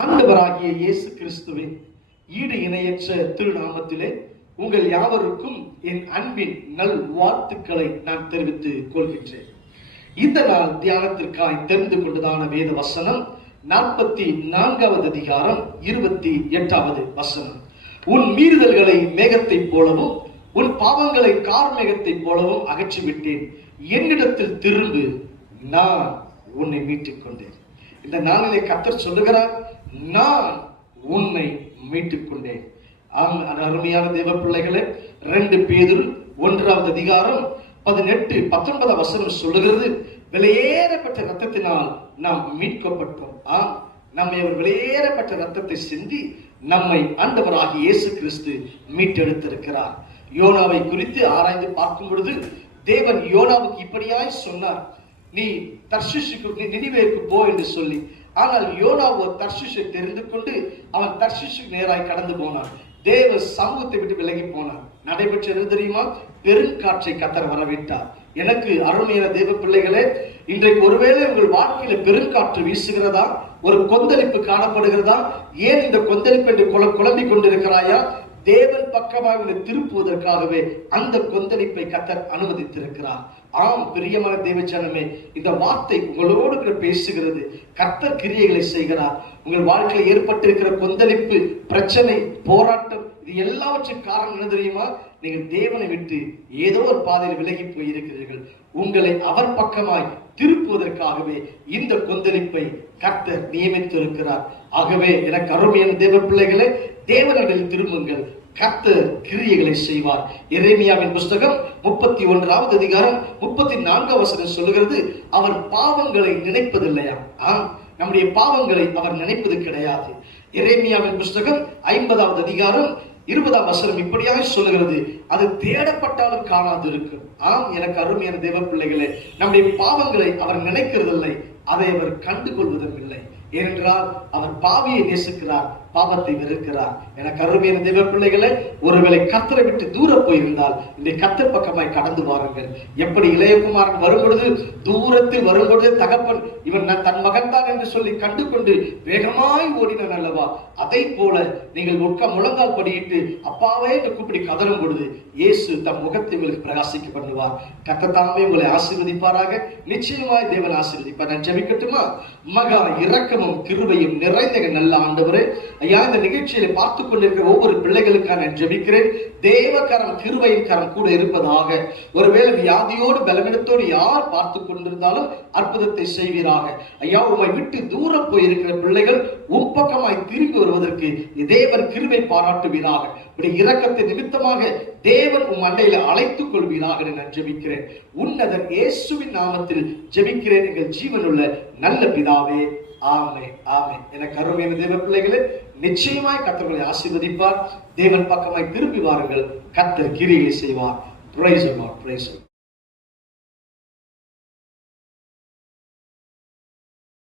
ஆண்டவராகிய இயேசு கிறிஸ்துவின் ஈடு இணையற்ற திருநாமத்திலே உங்கள் யாவருக்கும் என் அன்பின் நல் வாழ்த்துக்களை நான் தெரிவித்துக் கொள்கின்றேன். இந்த நாள் தியானத்திற்காய் தெரிந்து கொண்டதான வேத வசனம் 44வது அதிகாரம் 28வது வசனம். உன் மீறுதல்களை மேகத்தை போலவும் உன் பாவங்களை கார்மேகத்தை போலவும் அகற்றிவிட்டேன். என்னிடத்தில் திரும்பு, நான் உன்னை மீட்டுக் கொண்டேன். இந்த நாளிலே கர்த்தர் சொல்லுகிறார், நான் உன்னை மீட்டுக் கொண்டேன். அருமையான தேவ பிள்ளைகளே, 2 பேதுரு 1வது அதிகாரம் 18-19 வசனம் சொல்லுகிறது, விலையேறப்பட்ட ரத்தத்தினால் நாம் மீட்கப்பட்டோம். நம்மை அவர் விலையேறப்பட்ட ரத்தத்தை சிந்தி நம்மை ஆண்டவராகிய இயேசு கிறிஸ்து மீட்டெடுத்திருக்கிறார். யோனாவை குறித்து ஆராய்ந்து பார்க்கும் பொழுது தேவன் யோனாவுக்கு இப்படியாய் சொன்னார், நீ தர்ஷீஷுக்கு நினிவேக்கு போ என்று சொல்லி. ஆனால் யோனாவோ தர்ஷீஷை தெரிந்து கொண்டு அவன் தர்ஷீஷுக்கு நேராய் கடந்து போனான். தேவ சமூகத்தை விட்டு விலகி போனான். நடைபெற்றது தெரியுமா? பெருங்காற்றை கர்த்தர் வரவிட்டார். எனக்கு அருமையான தேவ பிள்ளைகளே, இன்றைக்கு ஒருவேளை உங்கள் வாழ்க்கையில பெருங்காற்று வீசுகிறதா, ஒரு கொந்தளிப்பு காணப்படுகிறதா? ஏன் இந்த கொந்தளிப்பு என்று குழம்பிக் கொண்டிருக்கிறாயா? தேவன் பக்கமாக உன்னை திருப்புவதற்காகவே அந்த கொந்தளிப்பை கர்த்தர் அனுமதித்திருக்கிறார். பிரியமான தேவ ஜனமே, இந்த வார்த்தை உங்களோடு பேசுகிறது. கர்த்தர் கிரியைகளை செய்கிறார். உங்கள் வாழ்க்கையில் ஏற்பட்டிருக்கிற கொந்தளிப்பு, பிரச்சனை, போராட்டம், இது எல்லாவற்றுக்கும் காரணம் என்ன தெரியுமா? நீங்கள் தேவனை விட்டு ஏதோ ஒரு பாதையில் விலகி போயிருக்கிறீர்கள். உங்களை அவர் பக்கமாய் திருப்புவதற்காகவே இந்த கொந்தளிப்பை கர்த்தர் நியமித்திருக்கிறார். ஆகவே எனக்கு அருமையான தேவ பிள்ளைகளே, தேவனிடத்தில் திரும்புங்கள், கர்த்தர் கிரியைகளை செய்வார். எரேமியாவின் புஸ்தகம் 31வது அதிகாரம் 34வது வசனம் சொல்லுகிறது, அவர் பாவங்களை நினைப்பதில்லையா? நம்முடைய பாவங்களை அவர் நினைப்பது கிடையாது. எரேமியாவின் புஸ்தகம் 50வது அதிகாரம் 20வது வசனம் இப்படியாக சொல்லுகிறது, அது தேடப்பட்டாலும் காணாது இருக்கும். எனக்கு அருமையான தேவ பிள்ளைகளே, நம்முடைய பாவங்களை அவர் நினைக்கிறதில்லை, அதை அவர் கண்டுகொள்வதும் இல்லை. ஏனென்றால் அவர் பாவியை நேசிக்கிறார், பாவத்தை வெறுக்கிறார். எனக்கு அருமையான தேவ பிள்ளைகளே, ஒருவேளை கர்த்தரை விட்டு தூர போயிருந்தால் இந்த கர்த்தர் பக்கமாய் கடந்து வாருங்கள். எப்படி இளையகுமாரன் வரும்பொழுது, தூரத்தில் வரும்பொழுது தகப்பன் இவன் தன் மகன் தான் என்று சொல்லி கண்டு கொண்டு வேகமாய் ஓடினான் அல்லவா? அதை போல நீங்கள் முழங்கால் படியிட்டு அப்பாவே என்று கூப்பிடி கதறும் பொழுது இயேசு தம் முகத்தை உங்களுக்கு பிரகாசிக்க பண்ணுவார். கர்த்தர் தாமே உங்களை ஆசீர்வதிப்பாராக. நிச்சயமாய் தேவன் ஆசீர்வதிப்பார். நான் ஜெபிக்கட்டுமா? மகா இரக்கமும் கிருபையும் நிறைந்த நல்ல ஆண்டவரே, ஐயா, இந்த நிகழ்ச்சியை பார்த்து கொண்டிருக்கிற ஒவ்வொரு பிள்ளைகளுக்காக நான் ஜெபிக்கிறேன். தேவகரம், கிருபையின் கரம் கூட இருப்பதாக. ஒருவேளை வியாதியோடு பலவீனத்தோடு யார் பார்த்து கொண்டிருந்தாலும் அற்புதத்தை செய்வீராக. ஐயா, உம்மை விட்டு தூரம் போயிருக்கிற பிள்ளைகள் உப்பக்கமாய் திரும்பி வருவதற்கு தேவன் கிருபை பாராட்டுவீராக. இரக்கத்தை நிமித்தமாக தேவன் உம் அண்டையில அழைத்துக் கொள்வீராக நான் ஜெபிக்கிறேன். உன்னதன் இயேசுவின் நாமத்தில் ஜெபிக்கிறேன் எங்கள் ஜீவனுள்ள நல்ல பிதாவே. ஆமென், ஆமென். எனக்கு அருமையான தேவ பிள்ளைகளே, நிச்சயமாய் கர்த்தர்களை ஆசீர்வதிப்பார். தேவன் பக்கமாய் திரும்பி வாருங்கள், கர்த்தர் கிரியை செய்வார். Praise the Lord, praise the Lord.